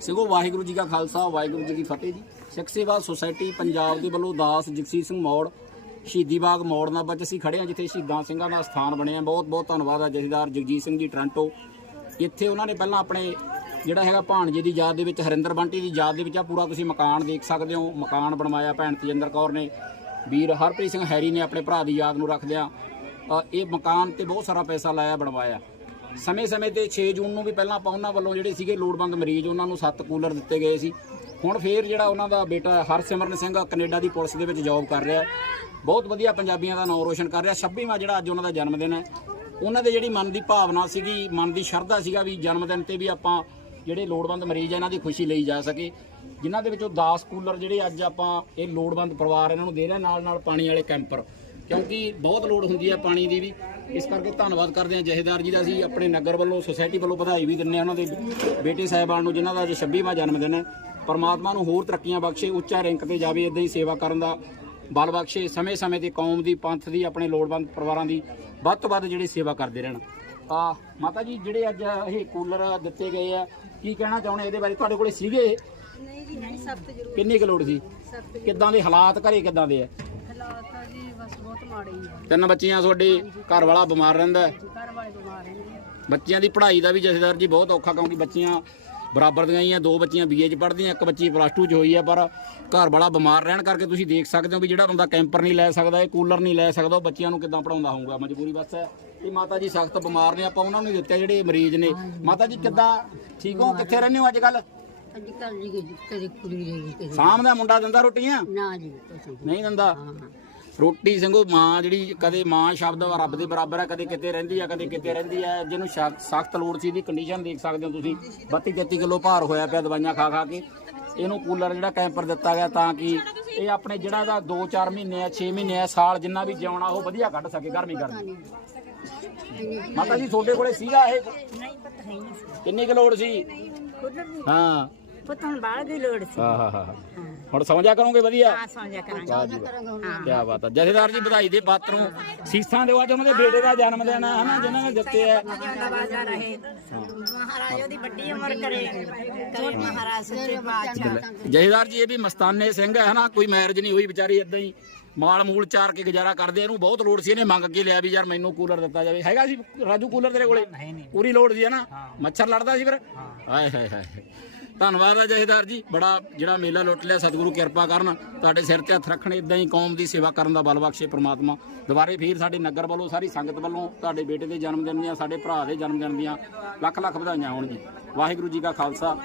ਸਿੰਘੋ ਵਾਹਿਗੁਰੂ ਜੀ ਕਾ ਖਾਲਸਾ, ਵਾਹਿਗੁਰੂ ਜੀ ਕੀ ਫਤਿਹ ਜੀ। ਸਿੱਖ ਸੇਵਾ ਸੁਸਾਇਟੀ ਪੰਜਾਬ ਦੇ ਵੱਲੋਂ ਦਾਸ ਜਗਸੀਰ ਸਿੰਘ ਮੌੜ, ਸ਼ਹੀਦੀ ਬਾਗ ਮੌੜ ਨਾਲ ਵਿੱਚ ਅਸੀਂ ਖੜੇ ਹਾਂ, ਜਿੱਥੇ ਸ਼ਹੀਦਾਂ ਸਿੰਘਾਂ ਦਾ ਸਥਾਨ ਬਣਿਆ। ਬਹੁਤ ਬਹੁਤ ਧੰਨਵਾਦ ਆ ਜਥੇਦਾਰ ਜਗਜੀਤ ਸਿੰਘ ਜੀ ਟ੍ਰਾਂਟੋ। ਇੱਥੇ ਉਹਨਾਂ ਨੇ ਪਹਿਲਾਂ ਆਪਣੇ ਜਿਹੜਾ ਹੈਗਾ ਭਾਣਜੇ ਦੀ ਯਾਦ ਦੇ ਵਿੱਚ, ਹਰਿੰਦਰ ਬੰਟੀ ਦੀ ਯਾਦ ਦੇ ਵਿੱਚ ਆ, ਪੂਰਾ ਤੁਸੀਂ ਮਕਾਨ ਦੇਖ ਸਕਦੇ ਹੋ। ਮਕਾਨ ਬਣਵਾਇਆ ਭੈਣ ਤੇਜਿੰਦਰ ਕੌਰ ਨੇ। ਵੀਰ ਹਰਪ੍ਰੀਤ ਸਿੰਘ ਹੈਰੀ ਨੇ ਆਪਣੇ ਭਰਾ ਦੀ ਯਾਦ ਨੂੰ ਰੱਖਦਿਆਂ ਇਹ ਮਕਾਨ ਤੇ ਬਹੁਤ ਸਾਰਾ ਪੈਸਾ ਲਾਇਆ, ਬਣਵਾਇਆ। ਸਮੇਂ-ਸਮੇਂ ਤੇ 6 ਜੂਨ ਨੂੰ ਵੀ ਪਹਿਲਾਂ ਆਪਾਂ ਉਹਨਾਂ ਵੱਲੋਂ ਜਿਹੜੇ ਸੀਗੇ ਲੋੜਵੰਦ ਮਰੀਜ਼, ਉਹਨਾਂ ਨੂੰ 7 ਕੂਲਰ ਦਿੱਤੇ ਗਏ ਸੀ। ਹੁਣ ਫੇਰ ਜਿਹੜਾ ਉਹਨਾਂ ਦਾ ਬੇਟਾ ਹਰਸਿਮਰਨ ਸਿੰਘ ਕੈਨੇਡਾ ਦੀ ਪੁਲਿਸ ਦੇ ਵਿੱਚ ਜੌਬ ਕਰ ਰਿਹਾ। ਬਹੁਤ ਵਧੀਆ ਪੰਜਾਬੀਆਂ ਦਾ ਨਾਮ ਰੋਸ਼ਨ ਕਰ ਰਿਹਾ। 26ਵਾਂ ਜਿਹੜਾ ਅੱਜ ਉਹਨਾਂ ਦਾ ਜਨਮ ਦਿਨ ਹੈ। ਉਹਨਾਂ ਦੇ ਜਿਹੜੀ ਮਨ ਦੀ ਭਾਵਨਾ ਸੀਗੀ, ਮਨ ਦੀ ਸ਼ਰਧਾ ਸੀਗਾ ਵੀ ਜਨਮ ਦਿਨ ਤੇ ਵੀ ਆਪਾਂ ਜਿਹੜੇ ਲੋੜਵੰਦ ਮਰੀਜ਼ ਆ, ਇਹਨਾਂ ਦੀ ਖੁਸ਼ੀ ਲਈ ਜਾ ਸਕੇ। ਜਿਨ੍ਹਾਂ ਦੇ ਵਿੱਚੋਂ 10 ਕੂਲਰ ਜਿਹੜੇ ਅੱਜ ਆਪਾਂ ਇਹ ਲੋੜਵੰਦ ਪਰਿਵਾਰ ਇਹਨਾਂ ਨੂੰ ਦੇ ਰਿਹਾ ਨਾਲ ਨਾਲ ਪਾਣੀ ਵਾਲੇ ਕੈਂਪਰ। ਕਿਉਂਕਿ ਬਹੁਤ ਲੋੜ ਹੁੰਦੀ ਹੈ ਪਾਣੀ ਦੀ ਵੀ। ਇਸ ਕਰਕੇ ਧੰਨਵਾਦ ਕਰਦੇ ਹਾਂ ਜਹੇਦਾਰ ਜੀ ਦਾ। ਅਸੀਂ ਆਪਣੇ ਨਗਰ ਵੱਲੋਂ ਸੁਸਾਇਟੀ ਵੱਲੋਂ ਵਧਾਈ ਵੀ ਦਿੰਦੇ ਹਾਂ। ਉਹਨਾਂ ਦੇ ਬੇਟੇ ਸਾਹਿਬਾਨ ਨੂੰ ਜਿਨ੍ਹਾਂ ਦਾ ਅੱਜ 26ਵਾਂ ਜਨਮ ਦਿਨ ਹੈ। ਪਰਮਾਤਮਾ ਨੂੰ ਹੋਰ ਤਰੱਕੀਆਂ ਬਖਸ਼ੇ ਉੱਚਾ ਰੈਂਕ ਤੇ ਜਾਵੇ ਇਦਾਂ ਹੀ ਸੇਵਾ ਕਰਨ ਦਾ ਬਲ ਬਖਸ਼ੇ। ਸਮੇਂ-ਸਮੇਂ ਤੇ ਕੌਮ ਦੀ ਪੰਥ ਦੀ ਆਪਣੇ ਲੋੜਵੰਦ ਪਰਿਵਾਰਾਂ ਦੀ ਵੱਧ ਤੋਂ ਵੱਧ ਜਿਹੜੀ ਸੇਵਾ ਕਰਦੇ ਰਹਿਣ। ਆ ਮਾਤਾ ਜੀ ਜਿਹੜੇ ਅੱਜ ਇਹ ਕੂਲਰ ਦਿੱਤੇ ਗਏ ਆ ਕੀ ਕਹਿਣਾ ਚਾਹੁੰਦੇ ਇਹਦੇ ਬਾਰੇ ਤੁਹਾਡੇ ਕੋਲੇ ਸੀਗੇ? ਨਹੀਂ ਜੀ ਨਹੀਂ ਸਖਤ ਜ਼ਰੂਰ ਕਿੰਨੀ ਕੁ ਲੋੜ ਸੀ? ਕਿੱਦਾਂ ਦੇ ਹਾਲਾਤ ਘਰੇ ਕਿੱਦਾਂ ਦੇ ਆ? ਹਾਲਾਤ ਆ ਜੀ ਬਸ ਬਹੁਤ ਮਾੜੇ ਹੀ ਆ। ਤਿੰਨ ਬੱਚੀਆਂ ਤੁਹਾਡੇ ਘਰ ਵਾਲਾ ਬਿਮਾਰ ਰਹਿੰਦਾ ਹੈ। ਘਰ ਵਾਲੇ ਬਿਮਾਰ ਰਹਿੰਦੇ ਆ। ਬੱਚਿਆਂ ਦੀ ਪੜ੍ਹਾਈ ਦਾ ਵੀ ਜਥੇਦਾਰ ਜੀ ਬਹੁਤ ਔਖਾ ਕਿਉਂਕਿ ਬੱਚੀਆਂ ਬਰਾਬਰ ਦੀਆਂ ਹੀ ਆ ਦੋ ਬੱਚੀਆਂ ਬੀਏ 'ਚ ਪੜ੍ਹਦੀਆਂ ਇੱਕ ਬੱਚੀ ਪਲੱਸ 2 'ਚ ਹੋਈ ਆ ਪਰ ਘਰ ਵਾਲਾ ਬਿਮਾਰ ਰਹਿਣ ਕਰਕੇ ਤੁਸੀਂ ਦੇਖ ਸਕਦੇ ਹੋ ਵੀ ਜਿਹੜਾ ਬੰਦਾ ਕੈਂਪਰ ਨਹੀਂ ਲੈ ਸਕਦਾ ਇਹ ਕੂਲਰ ਨਹੀਂ ਲੈ ਸਕਦਾ ਉਹ ਬੱਚਿਆਂ ਨੂੰ ਕਿੱਦਾਂ ਪੜਾਉਂਦਾ ਹੋਊਗਾ ਮਜਬੂਰੀ ਬਸ ਹੈ। ਇਹ ਮਾਤਾ ਜੀ ਸਖਤ ਬਿਮਾਰ ਨੇ ਆਪਾਂ ਉਹਨਾਂ ਨੂੰ ਹੀ ਦਿੱਤੇ ਜਿਹੜੇ ਮਰੀਜ਼ ਨੇ। ਮਾਤਾ ਜੀ ਕਿੱਦਾਂ ਠੀਕ ਹੋ? ਕਿੱਥੇ ਰਹਿੰਦੇ ਹੋ ਅੱਜ ਕੱਲ ਅੱਜ ਕੱਲ ਜੀ ਕਦੇ ਕੁੜੀ ਰਹੀ ਕਦੇ ਸ਼ਾਮ ਦਾ ਮੁੰਡਾ ਦਿੰਦਾ ਰੋਟੀਆਂ? ਨਾ ਜੀ ਤੁਸੀਂ ਨਹੀਂ। ਦਿੰਦਾ? ਰੋਟੀ ਸਿੰਘੋ ਮਾਂ ਜਿਹੜੀ ਕਦੇ ਮਾਂ ਸ਼ਬਦ ਰੱਬ ਦੇ ਬਰਾਬਰ ਹੈ ਕਦੇ ਕਿਤੇ ਰਹਿੰਦੀ ਹੈ ਕਦੇ ਕਿਤੇ ਰਹਿੰਦੀ ਹੈ ਜਿਹਨੂੰ ਸਖਤ ਲੋੜ ਸੀ ਦੀ ਕੰਡੀਸ਼ਨ ਦੇਖ ਸਕਦੇ ਹੋ ਤੁਸੀਂ। 32 33 ਕਿਲੋ ਭਾਰ ਹੋਇਆ ਪਿਆ ਦਵਾਈਆਂ ਖਾ ਖਾ ਕੇ। ਇਹਨੂੰ ਕੂਲਰ ਜਿਹੜਾ ਕੈਂਪਰ ਦਿੱਤਾ ਗਿਆ ਤਾਂ ਕਿ ਇਹ ਆਪਣੇ ਜਿਹੜਾ ਇਹਦਾ 2-4 ਮਹੀਨੇ ਆ 6 ਮਹੀਨੇ ਆ ਸਾਲ ਜਿੰਨਾ ਵੀ ਜਿਉਣਾ ਉਹ ਵਧੀਆ ਕੱਢ ਸਕੇ ਗਰਮੀ ਗਰਮੀ ਮਾਤਾ ਜੀ ਤੁਹਾਡੇ ਕੋਲੇ ਸੀਗਾ ਇਹ? ਨਹੀਂ ਪਤਾ ਹੈ ਨਹੀਂ ਕਿੰਨੀ ਕੁ ਲੋੜ ਸੀ? ਹਾਂ। ਪਤਾ ਹੁਣ ਬਾਹਰ ਦੀ ਲੋੜ ਸੀ ਹਾਂ ਹਾਂ ਹਾਂ ਹੁਣ ਸਮਝਿਆ ਕਰੋਗੇ ਵਧੀਆ ਆ ਸਮਝਿਆ ਕਰਾਂਗੇ ਕੀ ਬਾਤ ਹੈ ਜਥੇਦਾਰ ਜੀ ਵਧਾਈ ਦੇ ਪਾਤਰ ਨੂੰ ਸੀਸਾਂ ਦਿਓ ਅੱਜ ਉਹਨਾਂ ਦੇ ਬੇਟੇ ਦਾ ਜਨਮ ਦਿਨ ਹੈ ਹਨਾ ਜਿਨ੍ਹਾਂ ਨੇ ਦਿੱਤੇ ਹੈ ਮਹਾਰਾਜ ਉਹਦੀ ਵੱਡੀ ਉਮਰ ਕਰੇ ਕਰੇ ਮਹਾਰਾਜ ਸੱਚੇ ਬਾਦਸ਼ਾਹ ਜਥੇਦਾਰ ਜੀ ਇਹ ਵੀ ਮਸਤਾਨੇ ਸਿੰਘ ਹੈ ਹਨਾ ਕੋਈ ਮੈਰਿਜ ਨਹੀਂ ਹੋਈ ਵਿਚਾਰੀ ਇਦਾਂ ਹੀ ਮਾਲ ਮੂਲ ਚਾਰ ਕੇ ਗੁਜ਼ਾਰਾ ਕਰਦੇ ਇਹਨੂੰ ਬਹੁਤ ਲੋੜ ਸੀ ਇਹਨੇ ਮੰਗ ਕੇ ਲਿਆ ਵੀ ਯਾਰ ਮੈਨੂੰ ਕੂਲਰ ਦਿੱਤਾ ਜਾਵੇ ਹੈਗਾ ਸੀ ਰਾਜੂ ਕੂਲਰ ਤੇਰੇ ਕੋਲੇ ਪੂਰੀ ਲੋੜ ਸੀ ਹਨਾ ਮੱਛਰ ਲੜਦਾ ਸੀ ਫਿਰ ਹਾਏ ਹਾਏ ਹਾਏ ਧੰਨਵਾਦ ਹੈ ਜਥੇਦਾਰ ਜੀ। ਬੜਾ ਜਿਹੜਾ ਮੇਲਾ ਲੁੱਟ ਲਿਆ, ਸਤਿਗੁਰੂ ਕਿਰਪਾ ਕਰਨ। ਤੁਹਾਡੇ ਸਿਰ ਤੇ ਹੱਥ ਰੱਖਣ ਇਦਾਂ ਹੀ ਕੌਮ ਦੀ ਸੇਵਾ ਕਰਨ ਦਾ ਬਲ ਬਖਸ਼ੇ ਪ੍ਰਮਾਤਮਾ। ਦੁਬਾਰੇ ਫੇਰ ਸਾਡੇ ਨਗਰ ਵੱਲੋਂ, ਸਾਰੀ ਸੰਗਤ ਵੱਲੋਂ ਤੁਹਾਡੇ ਬੇਟੇ ਦੇ ਜਨਮ ਦਿਨ ਦੀਆਂ, ਸਾਡੇ ਭਰਾ ਦੇ ਜਨਮ ਦਿਨ ਦੀਆਂ ਲੱਖ ਲੱਖ ਵਧਾਈਆਂ ਹੋਣ ਜੀ ਵਾਹਿਗੁਰੂ ਜੀ ਕਾ ਖਾਲਸਾ।